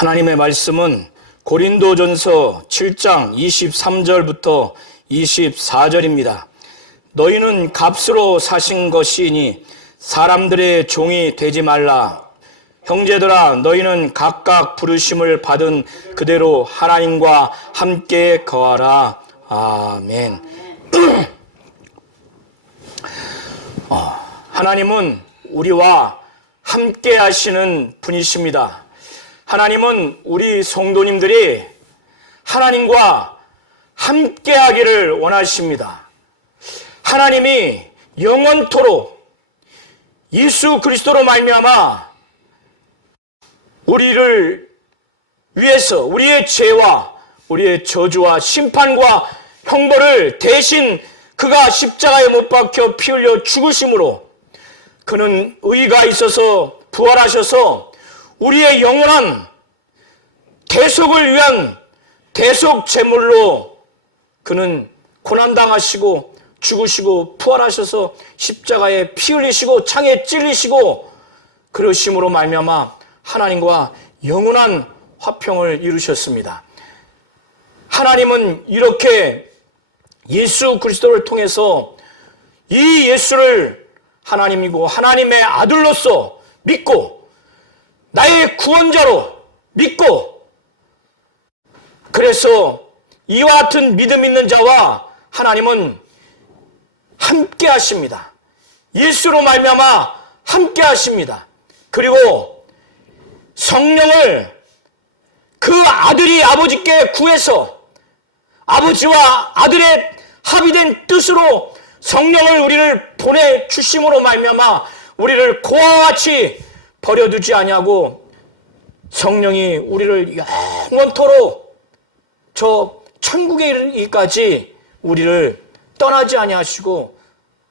하나님의 말씀은 고린도전서 7장 23절부터 24절입니다. 너희는 값으로 사신 것이니 사람들의 종이 되지 말라. 형제들아, 너희는 각각 부르심을 받은 그대로 하나님과 함께 거하라. 아멘. 하나님은 우리와 함께 하시는 분이십니다. 하나님은 우리 성도님들이 하나님과 함께 하기를 원하십니다. 하나님이 영원토록 예수 그리스도로 말미암아 우리를 위해서 우리의 죄와 우리의 저주와 심판과 형벌을 대신 그가 십자가에 못 박혀 피 흘려 죽으심으로 그는 의가 있어서 부활하셔서 우리의 영원한 대속을 위한 대속 제물로 그는 고난당하시고 죽으시고 부활하셔서 십자가에 피 흘리시고 창에 찔리시고 그러심으로 말미암아 하나님과 영원한 화평을 이루셨습니다. 하나님은 이렇게 예수 그리스도를 통해서 이 예수를 하나님이고 하나님의 아들로서 믿고 나의 구원자로 믿고 그래서 이와 같은 믿음 있는 자와 하나님은 함께 하십니다. 예수로 말미암아 함께 하십니다. 그리고 성령을 그 아들이 아버지께 구해서 아버지와 아들의 합의된 뜻으로 성령을 우리를 보내주심으로 말미암아 우리를 고아와 같이 버려두지 아니하고 성령이 우리를 영원토록 저 천국에 이르기까지 우리를 떠나지 아니하시고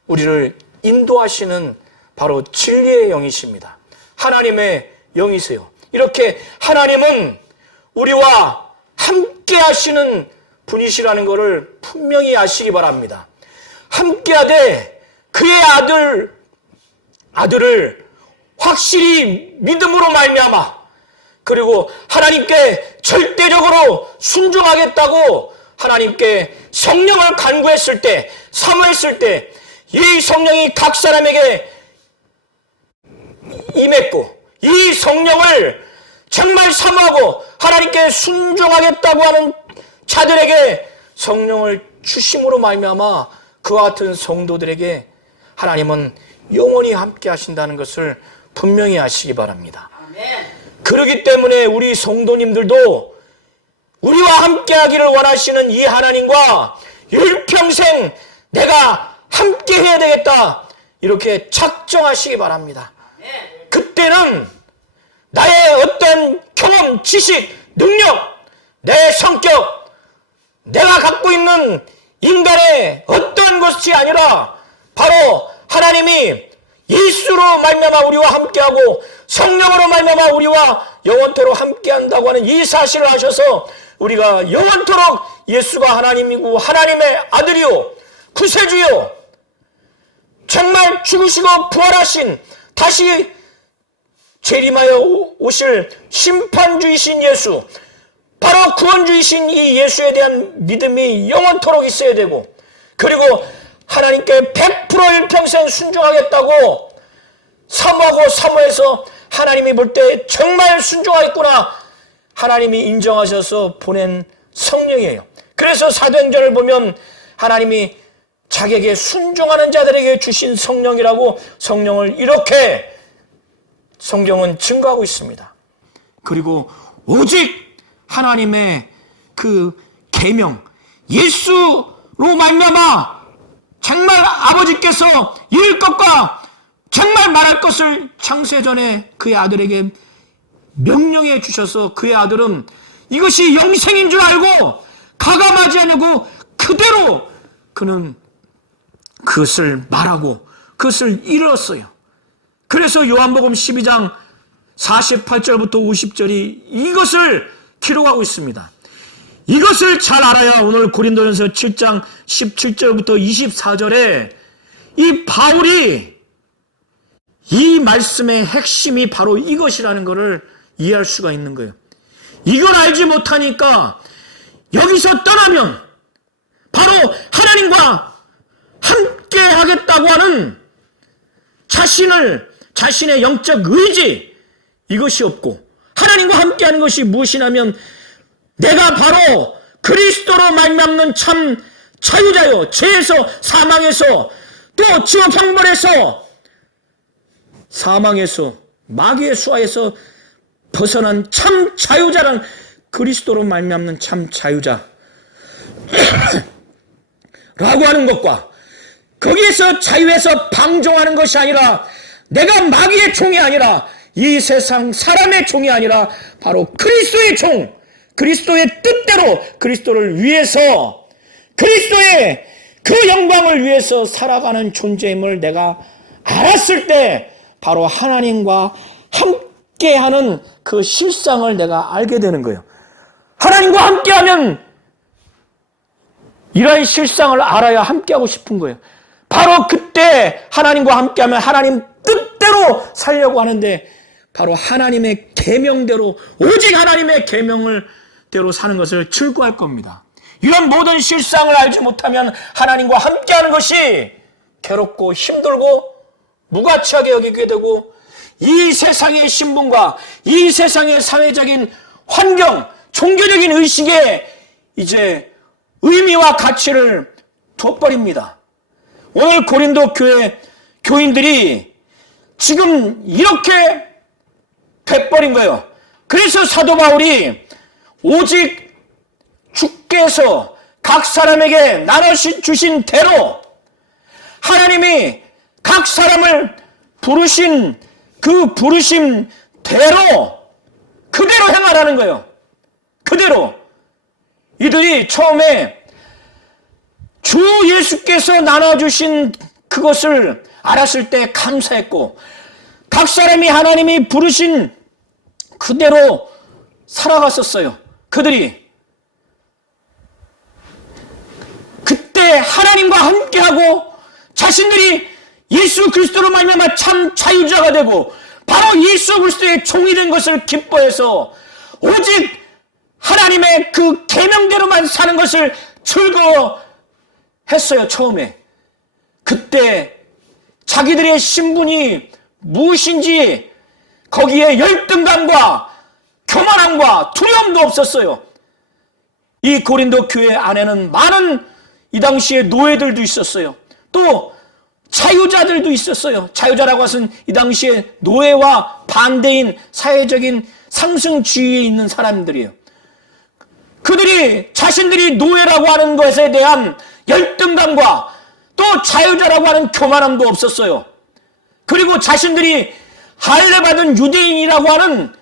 우리를 인도하시는 바로 진리의 영이십니다. 하나님의 영이세요. 이렇게 하나님은 우리와 함께 하시는 분이시라는 것을 분명히 아시기 바랍니다. 함께하되 그의 아들을 확실히 믿음으로 말미암아 그리고 하나님께 절대적으로 순종하겠다고 하나님께 성령을 간구했을 때 사모했을 때 이 성령이 각 사람에게 임했고 이 성령을 정말 사모하고 하나님께 순종하겠다고 하는 자들에게 성령을 주심으로 말미암아 그와 같은 성도들에게 하나님은 영원히 함께 하신다는 것을 분명히 아시기 바랍니다. 아멘. 그렇기 때문에 우리 성도님들도 우리와 함께 하기를 원하시는 이 하나님과 일평생 내가 함께 해야 되겠다 이렇게 작정하시기 바랍니다. 그때는 나의 어떤 경험, 지식, 능력, 내 성격, 내가 갖고 있는 인간의 어떤 것이 아니라 바로 하나님이 예수로 말미암아 우리와 함께하고 성령으로 말미암아 우리와 영원토록 함께한다고 하는 이 사실을 아셔서 우리가 영원토록 예수가 하나님이고 하나님의 아들이요 구세주요 정말 죽으시고 부활하신 다시 재림하여 오실 심판주이신 예수 바로 구원주이신 이 예수에 대한 믿음이 영원토록 있어야 되고 그리고 하나님께 100% 일평생 순종하겠다고 사모해서 하나님이 볼 때 정말 순종하겠구나 하나님이 인정하셔서 보낸 성령이에요. 그래서 사도행전을 보면 하나님이 자기에게 순종하는 자들에게 주신 성령이라고 성령을 이렇게 성경은 증거하고 있습니다. 그리고 오직 하나님의 그 계명 예수로 말미암아 정말 아버지께서 이룰 것과 정말 말할 것을 창세전에 그의 아들에게 명령해 주셔서 그의 아들은 이것이 영생인 줄 알고 가감하지 않고 그대로 그는 그것을 말하고 그것을 이뤘어요. 그래서 요한복음 12장 48절부터 50절이 이것을 기록하고 있습니다. 이것을 잘 알아야 오늘 고린도전서 7장 17절부터 24절에 이 바울이 이 말씀의 핵심이 바로 이것이라는 것을 이해할 수가 있는 거예요. 이걸 알지 못하니까 여기서 떠나면 바로 하나님과 함께 하겠다고 하는 자신의 영적 의지, 이것이 없고, 하나님과 함께 하는 것이 무엇이냐면 내가 바로 그리스도로 말미암는 참 자유자요, 죄에서, 사망에서, 또 지옥 형벌에서, 사망에서, 마귀의 수하에서 벗어난 참 자유자란, 그리스도로 말미암는 참 자유자 라고 하는 것과, 거기에서 자유에서 방종하는 것이 아니라, 내가 마귀의 종이 아니라, 이 세상 사람의 종이 아니라 바로 그리스도의 종, 그리스도의 뜻대로 그리스도를 위해서, 그리스도의 그 영광을 위해서 살아가는 존재임을 내가 알았을 때 바로 하나님과 함께하는 그 실상을 내가 알게 되는 거예요. 하나님과 함께하면 이러한 실상을 알아야 함께하고 싶은 거예요. 바로 그때 하나님과 함께하면 하나님 뜻대로 살려고 하는데, 바로 하나님의 계명대로, 오직 하나님의 계명대로 사는 것을 즐거워할 겁니다. 이런 모든 실상을 알지 못하면 하나님과 함께하는 것이 괴롭고 힘들고 무가치하게 여기게 되고, 이 세상의 신분과 이 세상의 사회적인 환경, 종교적인 의식에 이제 의미와 가치를 둬버립니다. 오늘 고린도 교회 교인들이 지금 이렇게 돼버린 거예요. 그래서 사도 바울이 오직 주께서 각 사람에게 나눠주신 대로, 하나님이 각 사람을 부르신 그 부르심 대로 그대로 행하라는 거예요. 그대로. 이들이 처음에 주 예수께서 나눠주신 그것을 알았을 때 감사했고, 각 사람이 하나님이 부르신 그대로 살아갔었어요. 그들이 그때 하나님과 함께하고 자신들이 예수 그리스도로 말미암아 참 자유자가 되고 바로 예수 그리스도의 종이 된 것을 기뻐해서 오직 하나님의 그 계명대로만 사는 것을 즐거워했어요. 처음에. 그때 자기들의 신분이 무엇인지 거기에 열등감과 교만함과 두려움도 없었어요. 이 고린도 교회 안에는 많은 이 당시에 노예들도 있었어요. 또 자유자들도 있었어요. 자유자라고 해서는 이 당시에 노예와 반대인 사회적인 상승주의에 있는 사람들이에요. 그들이 자신들이 노예라고 하는 것에 대한 열등감과 또 자유자라고 하는 교만함도 없었어요. 그리고 자신들이 할례 받은 유대인이라고 하는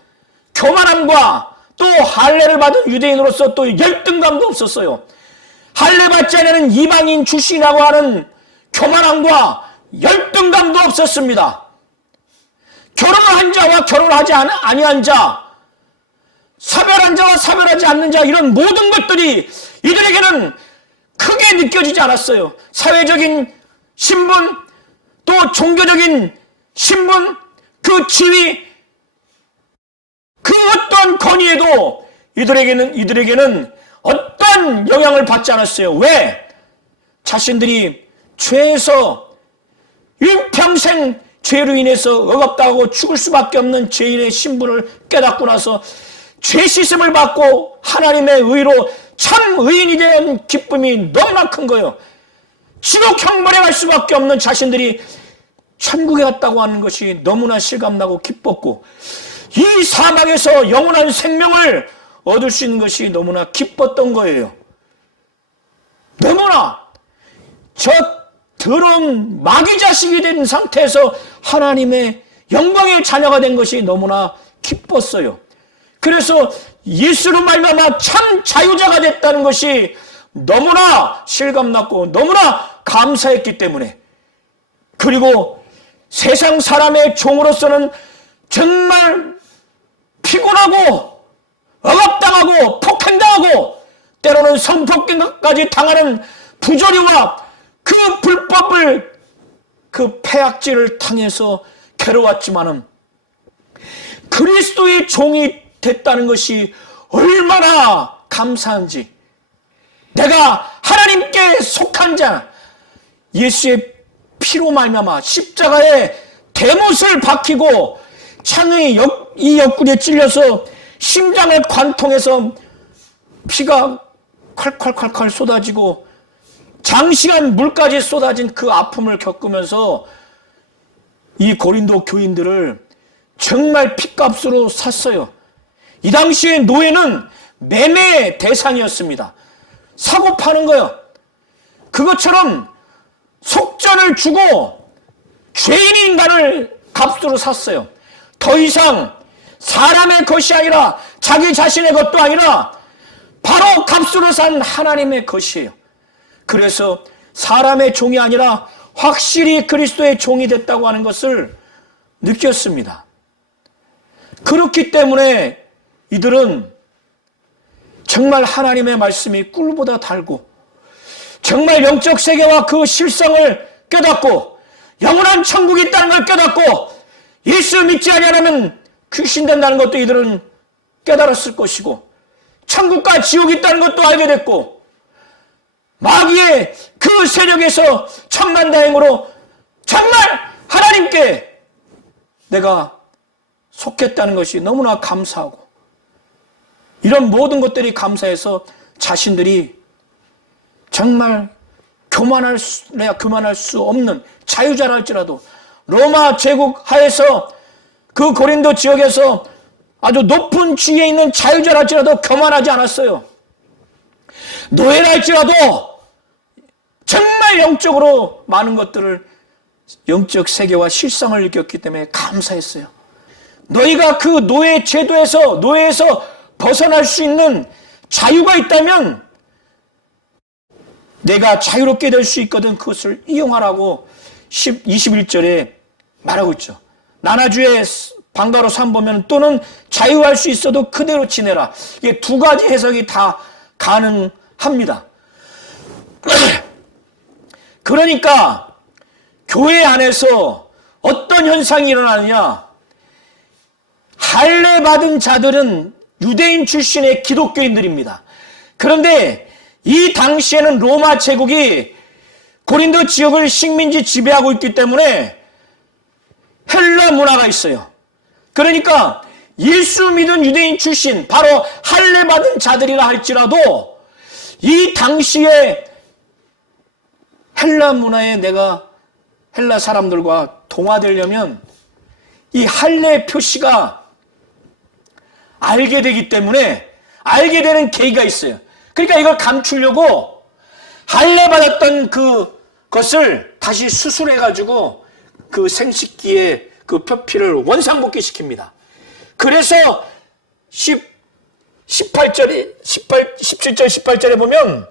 교만함과 또 할례를 받은 유대인으로서 또 열등감도 없었어요. 할례 받지 않는 이방인 출신이라고 하는 교만함과 열등감도 없었습니다. 결혼한 자와 결혼하지 아니한 자, 사별한 자와 사별하지 않는 자, 이런 모든 것들이 이들에게는 크게 느껴지지 않았어요. 사회적인 신분, 또 종교적인 신분, 그 지위, 그 어떤 권위에도 이들에게는 어떤 영향을 받지 않았어요. 왜? 자신들이 죄에서 일평생 죄로 인해서 억압당하고 죽을 수밖에 없는 죄인의 신분을 깨닫고 나서 죄 씻음을 받고 하나님의 의로 참 의인이 된 기쁨이 너무나 큰 거예요. 지옥 형벌에 갈 수밖에 없는 자신들이 천국에 갔다고 하는 것이 너무나 실감나고 기뻤고, 이 사망에서 영원한 생명을 얻을 수 있는 것이 너무나 기뻤던 거예요. 너무나 저 더러운 마귀 자식이 된 상태에서 하나님의 영광의 자녀가 된 것이 너무나 기뻤어요. 그래서 예수로 말미암아 참 자유자가 됐다는 것이 너무나 실감났고 너무나 감사했기 때문에, 그리고 세상 사람의 종으로서는 정말 피곤하고 억압당하고 폭행당하고 때로는 성폭행까지 당하는 부조리와 그 불법을, 그 폐악질을 당해서 괴로웠지만은 그리스도의 종이 됐다는 것이 얼마나 감사한지, 내가 하나님께 속한 자, 예수의 피로 말미암아 십자가에 대못을 박히고 창의 이 옆구리에 찔려서 심장을 관통해서 피가 콸콸콸콸 쏟아지고 장시간 물까지 쏟아진 그 아픔을 겪으면서 이 고린도 교인들을 정말 핏값으로 샀어요. 이 당시에 노예는 매매 대상이었습니다. 사고 파는 거예요. 그것처럼 속전을 주고 죄인인 나를 값으로 샀어요. 더 이상 사람의 것이 아니라 자기 자신의 것도 아니라 바로 값으로 산 하나님의 것이에요. 그래서 사람의 종이 아니라 확실히 그리스도의 종이 됐다고 하는 것을 느꼈습니다. 그렇기 때문에 이들은 정말 하나님의 말씀이 꿀보다 달고 정말 영적 세계와 그 실상을 깨닫고 영원한 천국이 있다는 걸 깨닫고 예수 믿지 아니하면 귀신 된다는 것도 이들은 깨달았을 것이고 천국과 지옥이 있다는 것도 알게 됐고 마귀의 그 세력에서 천만다행으로 정말 하나님께 내가 속했다는 것이 너무나 감사하고 이런 모든 것들이 감사해서 자신들이 정말 교만할 수 없는 자유자라 할지라도 로마 제국 하에서 그 고린도 지역에서 아주 높은 지위에 있는 자유자라 할지라도 교만하지 않았어요. 노예라 할지라도 정말 영적으로 많은 것들을 영적 세계와 실상을 느꼈기 때문에 감사했어요. 너희가 그 노예 제도에서 노예에서 벗어날 수 있는 자유가 있다면 내가 자유롭게 될 수 있거든 그것을 이용하라고 21절에 말하고 있죠. 나나주의 방가로 3 보면 또는 자유할 수 있어도 그대로 지내라. 이게 두 가지 해석이 다 가능합니다. 그러니까 교회 안에서 어떤 현상이 일어나느냐, 할례 받은 자들은 유대인 출신의 기독교인들입니다. 그런데 이 당시에는 로마 제국이 고린도 지역을 식민지 지배하고 있기 때문에 헬라 문화가 있어요. 그러니까 예수 믿은 유대인 출신, 바로 할례 받은 자들이라 할지라도 이 당시에 헬라 문화에 내가 헬라 사람들과 동화되려면 이 할례 표시가 알게 되기 때문에 알게 되는 계기가 있어요. 그러니까 이걸 감추려고 할례 받았던 그것을 다시 수술해가지고 그 생식기의 그 표피를 원상복귀시킵니다. 그래서 17절, 18절에 보면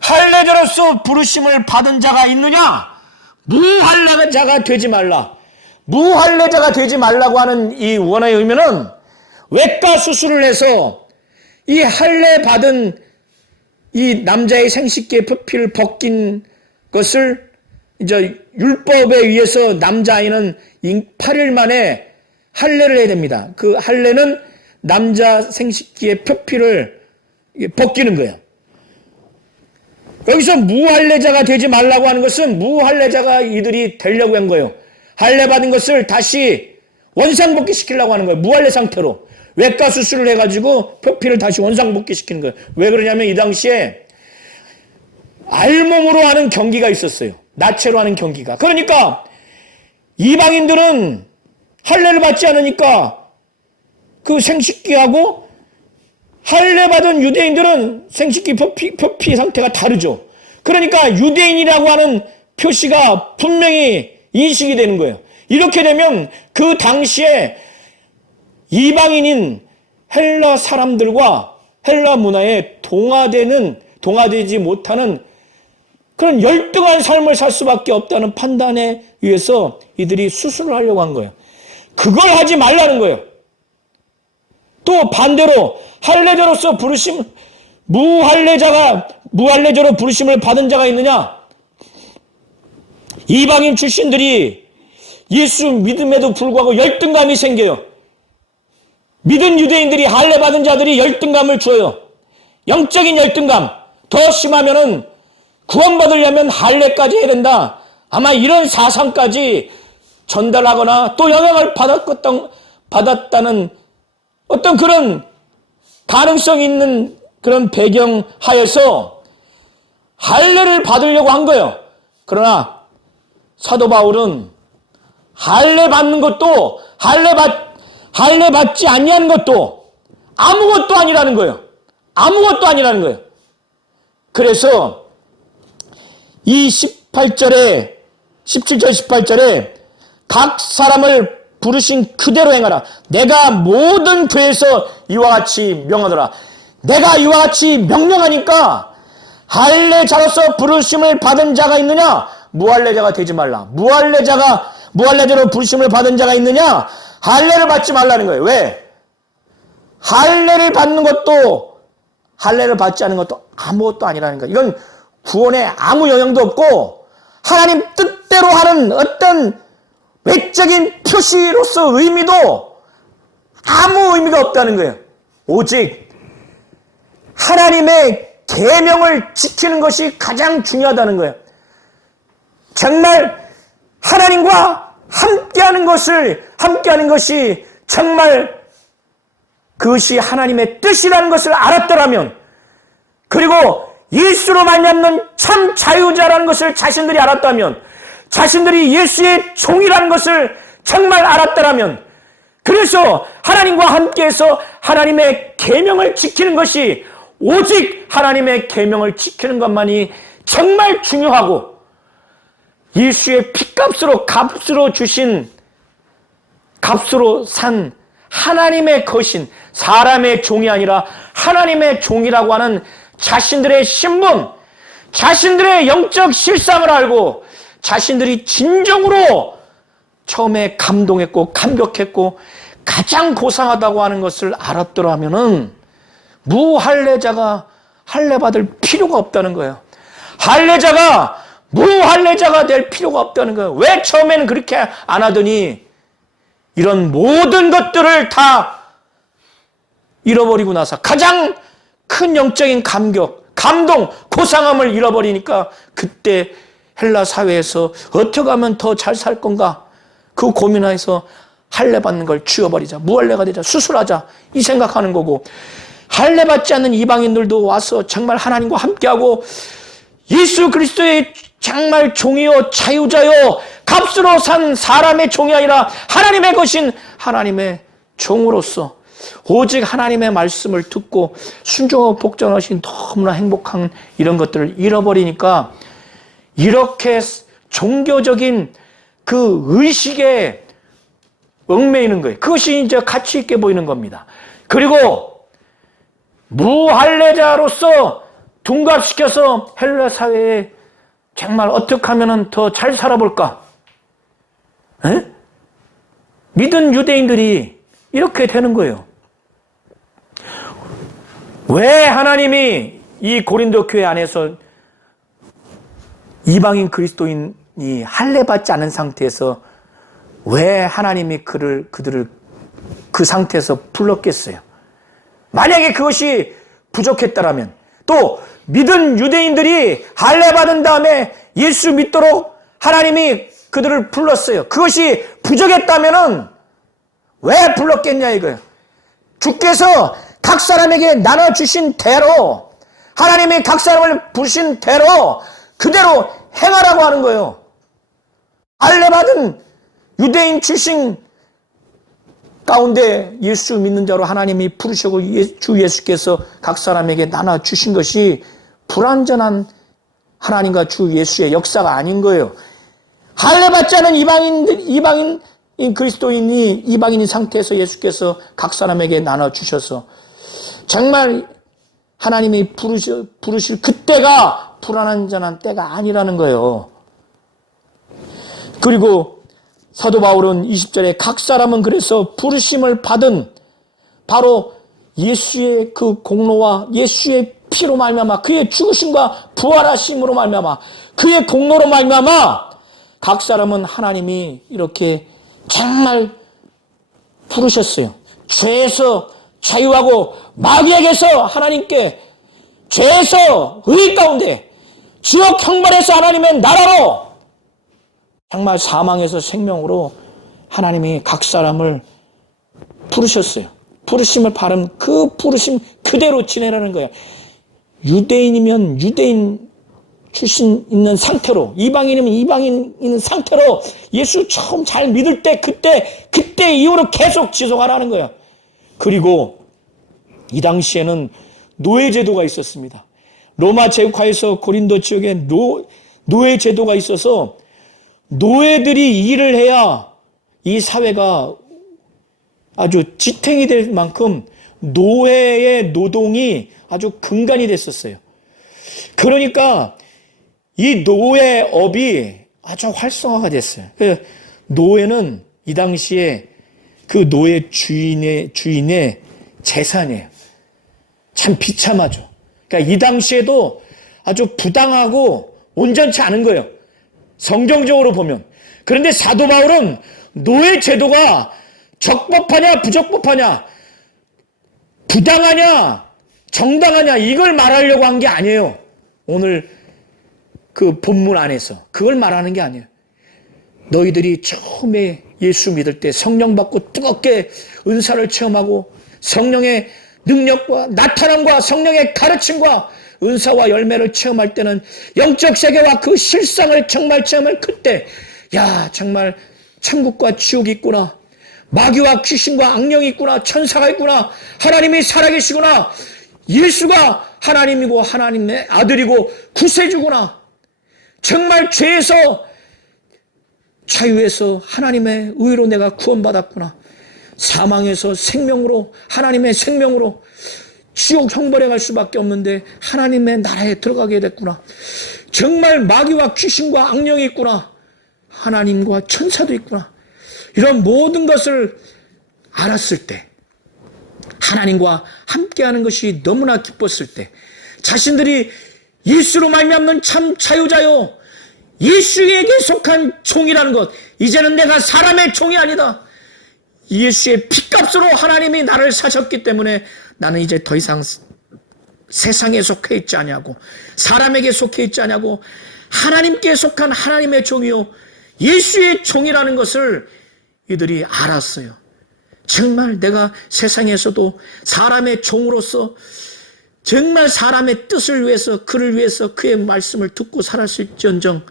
할례자로서 부르심을 받은 자가 있느냐? 무할례자가 되지 말라. 무할례자가 되지 말라고 하는 이 원어의 의미는 외과 수술을 해서 이 할례 받은 이 남자의 생식기의 표피를 벗긴 것을 이제 율법에 의해서 남자아이는 8일 만에 할례를 해야 됩니다. 그 할례는 남자 생식기의 표피를 벗기는 거예요. 여기서 무할례자가 되지 말라고 하는 것은 무할례자가 이들이 되려고 한 거예요. 할례 받은 것을 다시 원상복귀 시키려고 하는 거예요. 무할례 상태로. 외과 수술을 해가지고 표피를 다시 원상복귀 시키는 거예요. 왜 그러냐면 이 당시에 알몸으로 하는 경기가 있었어요. 나체로 하는 경기가. 그러니까 이방인들은 할례를 받지 않으니까 그 생식기하고 할례 받은 유대인들은 생식기 표피 상태가 다르죠. 그러니까 유대인이라고 하는 표시가 분명히 인식이 되는 거예요. 이렇게 되면 그 당시에 이방인인 헬라 사람들과 헬라 문화에 동화되지 못하는 그런 열등한 삶을 살 수밖에 없다는 판단에 의해서 이들이 수술을 하려고 한 거예요. 그걸 하지 말라는 거예요. 또 반대로 할례자로서 부르심, 무할례자로 부르심을 받은 자가 있느냐? 이방인 출신들이 예수 믿음에도 불구하고 열등감이 생겨요. 믿은 유대인들이 할례 받은 자들이 열등감을 줘요. 영적인 열등감. 더 심하면은 구원받으려면 할례까지 해야 된다. 아마 이런 사상까지 전달하거나 또 영향을 받았다는 어떤 그런 가능성이 있는 그런 배경 하에서 할례를 받으려고 한 거예요. 그러나 사도 바울은 할례 받는 것도 할례 받지 아니하는 것도 아무것도 아니라는 거예요. 아무것도 아니라는 거예요. 그래서 이 17절 18절에 각 사람을 부르신 그대로 행하라. 내가 모든 교회에서 이와 같이 명하노라. 내가 이와 같이 명령하니까 할례자로서 부르심을 받은 자가 있느냐? 무할례자가 되지 말라. 무할례자로 부르심을 받은 자가 있느냐? 할례를 받지 말라는 거예요. 왜? 할례를 받는 것도 할례를 받지 않은 것도 아무것도 아니라는 거예요. 이건 구원에 아무 영향도 없고 하나님 뜻대로 하는 어떤 외적인 표시로서 의미도 아무 의미가 없다는 거예요. 오직 하나님의 계명을 지키는 것이 가장 중요하다는 거예요. 정말 하나님과 함께하는 것이 정말 그것이 하나님의 뜻이라는 것을 알았더라면, 그리고 예수로 말미암는 참 자유자라는 것을 자신들이 알았다면, 자신들이 예수의 종이라는 것을 정말 알았더라면, 그래서 하나님과 함께해서 하나님의 계명을 지키는 것이, 오직 하나님의 계명을 지키는 것만이 정말 중요하고, 예수의 핏값으로 값으로 산 하나님의 것인, 사람의 종이 아니라 하나님의 종이라고 하는 자신들의 신분, 자신들의 영적 실상을 알고 자신들이 진정으로 처음에 감동했고 감격했고 가장 고상하다고 하는 것을 알았더라면은 무할례자가 할례 받을 필요가 없다는 거예요. 할례자가 무할례자가 될 필요가 없다는 거예요. 왜 처음에는 그렇게 안 하더니 이런 모든 것들을 다 잃어버리고 나서 가장 큰 영적인 감동, 고상함을 잃어버리니까 그때 헬라 사회에서 어떻게 하면 더 잘 살 건가? 그 고민해서 할례 받는 걸 지워버리자, 무할례가 되자, 수술하자 이 생각하는 거고, 할례 받지 않는 이방인들도 와서 정말 하나님과 함께하고 예수 그리스도의 정말 종이요 자유자요 값으로 산 사람의 종이 아니라 하나님의 것인 하나님의 종으로서 오직 하나님의 말씀을 듣고 순종하고 복종하신 너무나 행복한 이런 것들을 잃어버리니까 이렇게 종교적인 그 의식에 얽매이는 거예요. 그것이 이제 가치 있게 보이는 겁니다. 그리고 무할례자로서 둔갑시켜서 헬라 사회에 정말 어떻게 하면 더 잘 살아볼까? 에? 믿은 유대인들이 이렇게 되는 거예요. 왜 하나님이 이 고린도 교회 안에서 이방인 그리스도인이 할례 받지 않은 상태에서 왜 하나님이 그들을 그 상태에서 불렀겠어요? 만약에 그것이 부족했다라면, 또 믿은 유대인들이 할례 받은 다음에 예수 믿도록 하나님이 그들을 불렀어요. 그것이 부족했다면은 왜 불렀겠냐 이거예요. 주께서 각 사람에게 나눠주신 대로, 하나님이 각 사람을 부르신 대로 그대로 행하라고 하는 거예요. 할례 받은 유대인 출신 가운데 예수 믿는 자로 하나님이 부르시고 주 예수께서 각 사람에게 나눠주신 것이 불완전한 하나님과 주 예수의 역사가 아닌 거예요. 할례 받지 않은 이방인 그리스도인이 이방인인 상태에서 예수께서 각 사람에게 나눠주셔서 정말 하나님이 부르실 그때가 불완전한 때가 아니라는 거예요. 그리고 사도 바울은 20절에 각 사람은 그래서 부르심을 받은 바로 예수의 그 공로와 예수의 피로 말미암아 그의 죽으심과 부활하심으로 말미암아 그의 공로로 말미암아 각 사람은 하나님이 이렇게 정말 부르셨어요. 죄에서 자유하고 마귀에게서 하나님께, 죄에서 의 가운데 지옥 형벌에서 하나님의 나라로, 정말 사망에서 생명으로 하나님이 각 사람을 부르셨어요. 부르심을 바른 그 부르심 그대로 지내라는 거예요. 유대인이면 유대인 출신 있는 상태로, 이방인이면 이방인 있는 상태로 예수 처음 잘 믿을 때 그때 이후로 계속 지속하라는 거예요. 그리고 이 당시에는 노예제도가 있었습니다. 로마 제국하에서 고린도 지역에 노예제도가 있어서 노예들이 일을 해야 이 사회가 아주 지탱이 될 만큼 노예의 노동이 아주 근간이 됐었어요. 그러니까 이 노예업이 아주 활성화가 됐어요. 노예는 이 당시에 그 노예 주인의 재산이에요. 참 비참하죠. 그러니까 이 당시에도 아주 부당하고 온전치 않은 거예요. 성경적으로 보면. 그런데 사도 바울은 노예 제도가 적법하냐 부적법하냐, 부당하냐 정당하냐, 이걸 말하려고 한 게 아니에요. 오늘 그 본문 안에서 그걸 말하는 게 아니에요. 너희들이 처음에 예수 믿을 때 성령 받고 뜨겁게 은사를 체험하고 성령의 능력과 나타남과 성령의 가르침과 은사와 열매를 체험할 때는 영적 세계와 그 실상을 정말 체험할 그때, 야, 정말 천국과 지옥이 있구나, 마귀와 귀신과 악령이 있구나, 천사가 있구나, 하나님이 살아계시구나, 예수가 하나님이고 하나님의 아들이고 구세주구나, 정말 죄에서 자유에서 하나님의 의로 내가 구원받았구나, 사망에서 생명으로, 하나님의 생명으로 지옥 형벌에 갈 수밖에 없는데 하나님의 나라에 들어가게 됐구나, 정말 마귀와 귀신과 악령이 있구나, 하나님과 천사도 있구나, 이런 모든 것을 알았을 때, 하나님과 함께하는 것이 너무나 기뻤을 때, 자신들이 예수로 말미암는 참 자유자요, 예수에게 속한 종이라는 것, 이제는 내가 사람의 종이 아니다, 예수의 피값으로 하나님이 나를 사셨기 때문에 나는 이제 더 이상 세상에 속해 있지 아니하고 사람에게 속해 있지 아니하고 하나님께 속한 하나님의 종이요 예수의 종이라는 것을 이들이 알았어요. 정말 내가 세상에서도 사람의 종으로서 정말 사람의 뜻을 위해서, 그를 위해서 그의 말씀을 듣고 살았을지언정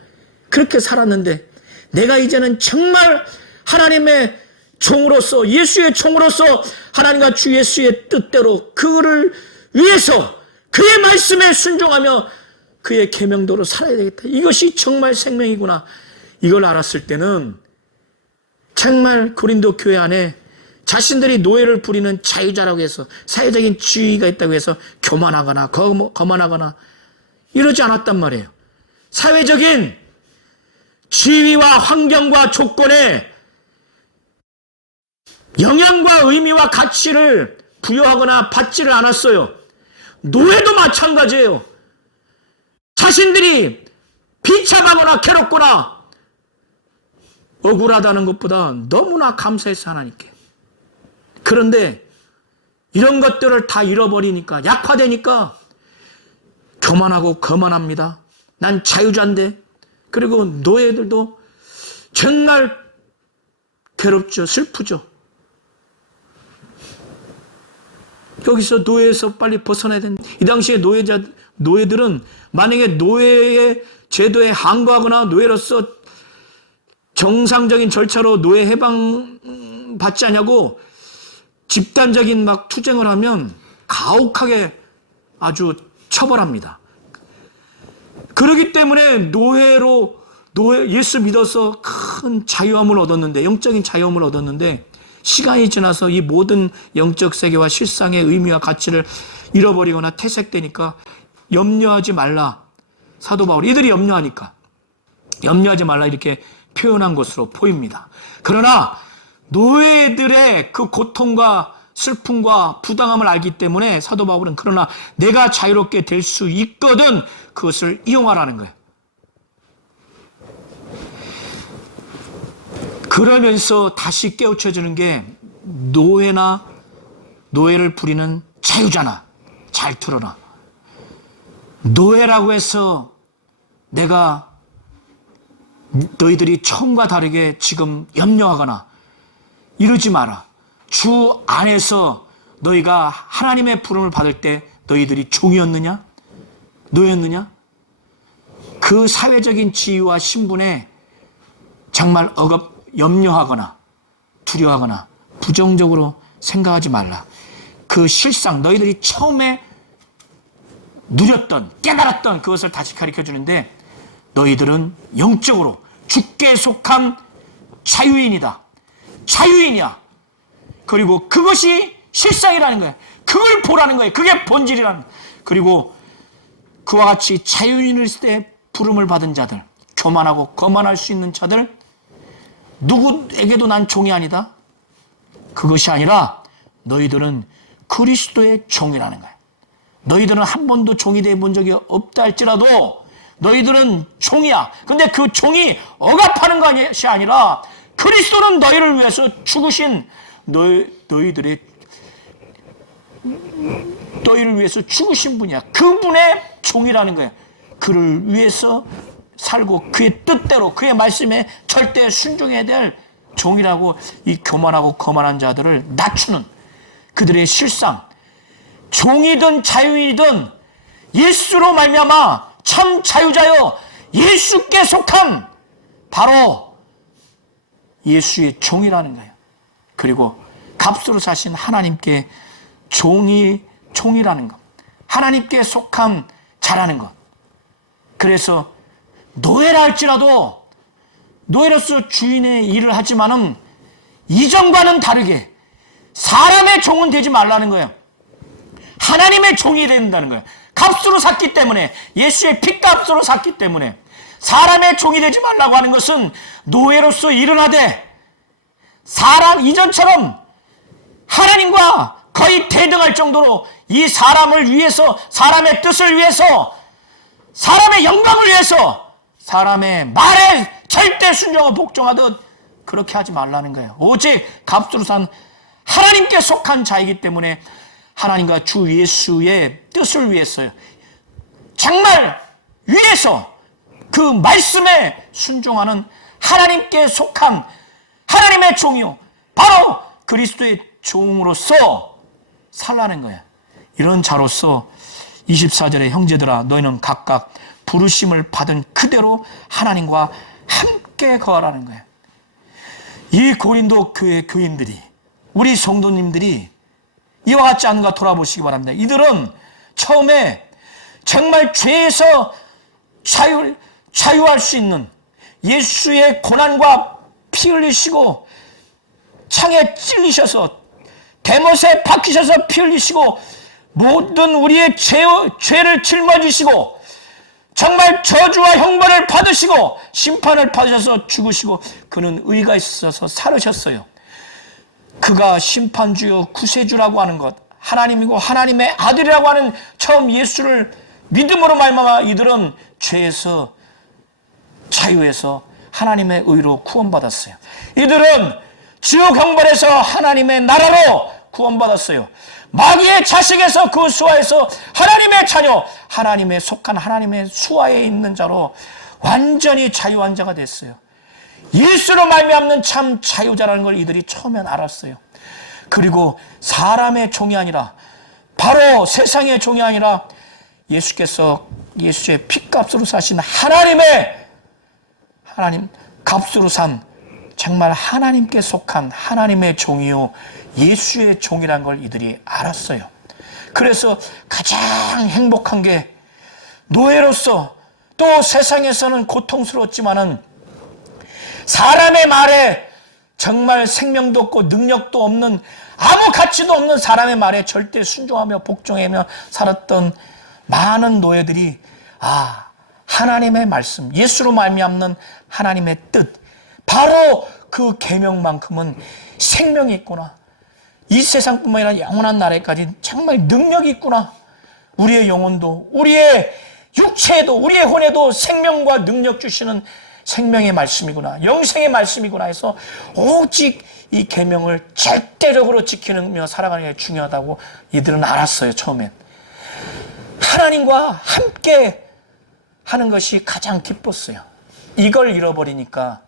그렇게 살았는데, 내가 이제는 정말 하나님의 종으로서, 예수의 종으로서 하나님과 주 예수의 뜻대로 그를 위해서 그의 말씀에 순종하며 그의 계명대로 살아야 되겠다, 이것이 정말 생명이구나, 이걸 알았을 때는 정말 고린도 교회 안에 자신들이 노예를 부리는 자유자라고 해서, 사회적인 지위가 있다고 해서 교만하거나 거만하거나 이러지 않았단 말이에요. 사회적인 지위와 환경과 조건에 영향과 의미와 가치를 부여하거나 받지를 않았어요. 노예도 마찬가지예요. 자신들이 비참하거나 괴롭거나 억울하다는 것보다 너무나 감사했어, 하나님께. 그런데 이런 것들을 다 잃어버리니까, 약화되니까 교만하고 거만합니다. 난 자유자인데. 그리고 노예들도 정말 괴롭죠, 슬프죠. 여기서 노예에서 빨리 벗어나야 된다. 이 당시에 노예들은 만약에 노예의 제도에 항거하거나 노예로서 정상적인 절차로 노예 해방 받지 않냐고 집단적인 막 투쟁을 하면 가혹하게 아주 처벌합니다. 그렇기 때문에 예수 믿어서 큰 자유함을 얻었는데, 영적인 자유함을 얻었는데, 시간이 지나서 이 모든 영적 세계와 실상의 의미와 가치를 잃어버리거나 퇴색되니까 염려하지 말라. 사도 바울, 이들이 염려하니까 염려하지 말라 이렇게 표현한 것으로 보입니다. 그러나 노예들의 그 고통과 슬픔과 부당함을 알기 때문에 사도 바울은 그러나 내가 자유롭게 될 수 있거든 그것을 이용하라는 거예요. 그러면서 다시 깨우쳐지는 게 노예나 노예를 부리는 자유잖아. 잘 들어라. 노예라고 해서 내가 너희들이 처음과 다르게 지금 염려하거나 이러지 마라. 주 안에서 너희가 하나님의 부름을 받을 때 너희들이 종이었느냐? 노였느냐? 그 사회적인 지위와 신분에 정말 염려하거나 두려워하거나 부정적으로 생각하지 말라. 그 실상 너희들이 처음에 누렸던 깨달았던 그것을 다시 가르쳐 주는데 너희들은 영적으로 주께 속한 자유인이다. 자유인이야. 그리고 그것이 실상이라는 거야. 그걸 보라는 거야. 그게 본질이라는 거야. 그리고 그와 같이 자유인일 때 부름을 받은 자들, 교만하고 거만할 수 있는 자들, 누구에게도 난 종이 아니다. 그것이 아니라 너희들은 그리스도의 종이라는 거야. 너희들은 한 번도 종이 되어 본 적이 없다 할지라도 너희들은 종이야. 근데 그 종이 억압하는 것이 아니라 그리스도는 너희를 위해서 죽으신 너희를 위해서 죽으신 분이야. 그분의 종이라는 거야. 그를 위해서 살고 그의 뜻대로 그의 말씀에 절대 순종해야 될 종이라고 이 교만하고 거만한 자들을 낮추는 그들의 실상, 종이든 자유인이든 예수로 말미암아 참 자유자여 예수께 속한 바로 예수의 종이라는 거예요. 그리고 값으로 사신 하나님께 종이라는 것, 하나님께 속한 자라는 것. 그래서 노예라 할지라도 노예로서 주인의 일을 하지만은 이전과는 다르게 사람의 종은 되지 말라는 거예요. 하나님의 종이 된다는 거예요. 값으로 샀기 때문에, 예수의 핏값으로 샀기 때문에 사람의 종이 되지 말라고 하는 것은 노예로서 일을 하되 사람 이전처럼 하나님과 거의 대등할 정도로 이 사람을 위해서, 사람의 뜻을 위해서, 사람의 영광을 위해서 사람의 말에 절대 순종하고 복종하듯 그렇게 하지 말라는 거예요. 오직 값으로 산 하나님께 속한 자이기 때문에 하나님과 주 예수의 뜻을 위해서요. 정말 위해서 그 말씀에 순종하는 하나님께 속한 하나님의 종이요. 바로 그리스도의 종으로서 살라는 거예요. 이런 자로서 24절에 형제들아 너희는 각각 부르심을 받은 그대로 하나님과 함께 거하라는 거예요. 이 고린도 교회 교인들이, 우리 성도님들이 이와 같지 않은가 돌아보시기 바랍니다. 이들은 처음에 정말 죄에서 자유할 수 있는 예수의 고난과 피 흘리시고 창에 찔리셔서 대못에 박히셔서 피 흘리시고 모든 우리의 죄를 짊어지시고 정말 저주와 형벌을 받으시고 심판을 받으셔서 죽으시고 그는 의가 있어서 살으셨어요. 그가 심판주요 구세주라고 하는 것, 하나님이고 하나님의 아들이라고 하는 처음 예수를 믿음으로 말미암아 이들은 죄에서 자유해서 하나님의 의로 구원받았어요. 이들은 지옥 형벌에서 하나님의 나라로 구원받았어요. 마귀의 자식에서 그 수하에서 하나님의 자녀, 하나님의 속한 하나님의 수하에 있는 자로 완전히 자유한 자가 됐어요. 예수로 말미암는 참 자유자라는 걸 이들이 처음엔 알았어요. 그리고 사람의 종이 아니라, 바로 세상의 종이 아니라 예수께서 예수의 핏값으로 사신 하나님 값으로 산 정말 하나님께 속한 하나님의 종이요 예수의 종이라는 걸 이들이 알았어요. 그래서 가장 행복한 게 노예로서, 또 세상에서는 고통스러웠지만은 사람의 말에 정말 생명도 없고 능력도 없는, 아무 가치도 없는 사람의 말에 절대 순종하며 복종하며 살았던 많은 노예들이 하나님의 말씀, 예수로 말미암는 하나님의 뜻, 바로 그 계명만큼은 생명이 있구나. 이 세상뿐만 아니라 영원한 나라에까지 정말 능력이 있구나. 우리의 영혼도, 우리의 육체에도, 우리의 혼에도 생명과 능력 주시는 생명의 말씀이구나, 영생의 말씀이구나 해서 오직 이 계명을 절대적으로 지키며 살아가는 게 중요하다고 이들은 알았어요. 처음엔 하나님과 함께 하는 것이 가장 기뻤어요. 이걸 잃어버리니까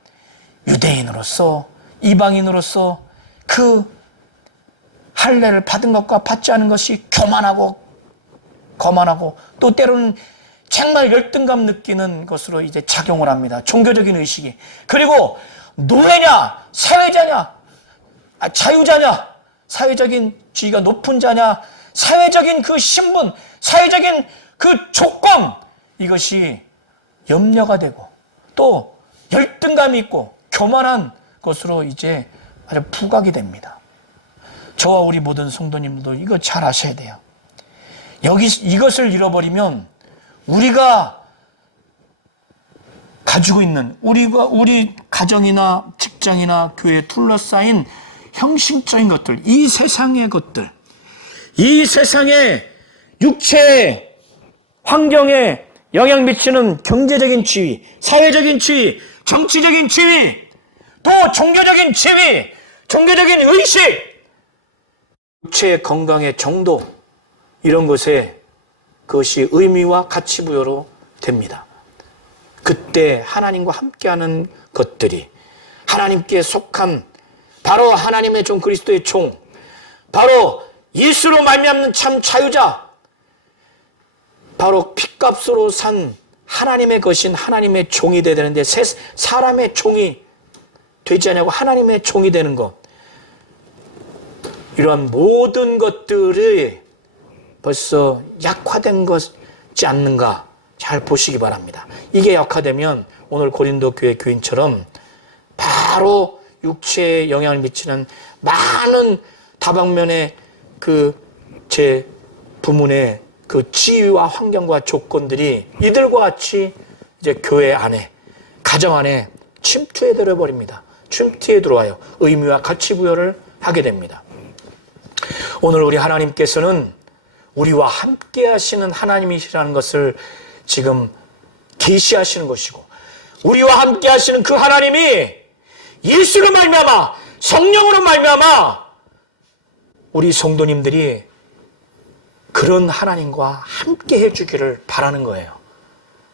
유대인으로서, 이방인으로서 그 할례를 받은 것과 받지 않은 것이 교만하고 거만하고 또 때로는 정말 열등감 느끼는 것으로 이제 작용을 합니다. 종교적인 의식이. 그리고 노예냐, 사회자냐, 자유자냐, 사회적인 지위가 높은 자냐, 사회적인 그 신분, 사회적인 그 조건, 이것이 염려가 되고 또 열등감이 있고 교만한 것으로 이제 아주 부각이 됩니다. 저와 우리 모든 성도님들도 이거 잘 아셔야 돼요. 이것을 잃어버리면 우리가 가지고 있는 우리 가정이나 직장이나 교회에 둘러싸인 형식적인 것들, 이 세상의 것들, 이 세상의 육체 환경에 영향 미치는 경제적인 지위, 사회적인 지위, 정치적인 지위, 또 종교적인 지위, 종교적인 의식, 육체의 건강의 정도, 이런 것에 그것이 의미와 가치 부여로 됩니다. 그때 하나님과 함께하는 것들이 하나님께 속한 바로 하나님의 종 그리스도의 종, 바로 예수로 말미암는 참 자유자, 바로 핏값으로 산 하나님의 것인 하나님의 종이 되어야 되는데 사람의 종이 되지 않냐고 하나님의 종이 되는 것, 이러한 모든 것들이 벌써 약화된 것이 않는가 잘 보시기 바랍니다. 이게 약화되면 오늘 고린도 교회 교인처럼 바로 육체에 영향을 미치는 많은 다방면의 제 부문의 그 지위와 환경과 조건들이 이들과 같이 이제 교회 안에, 가정 안에 침투해 들어 버립니다. 침투해 들어와요. 의미와 가치 부여를 하게 됩니다. 오늘 우리 하나님께서는 우리와 함께 하시는 하나님이시라는 것을 지금 계시하시는 것이고, 우리와 함께 하시는 그 하나님이 예수로 말미암아, 성령으로 말미암아 우리 성도님들이 그런 하나님과 함께 해주기를 바라는 거예요.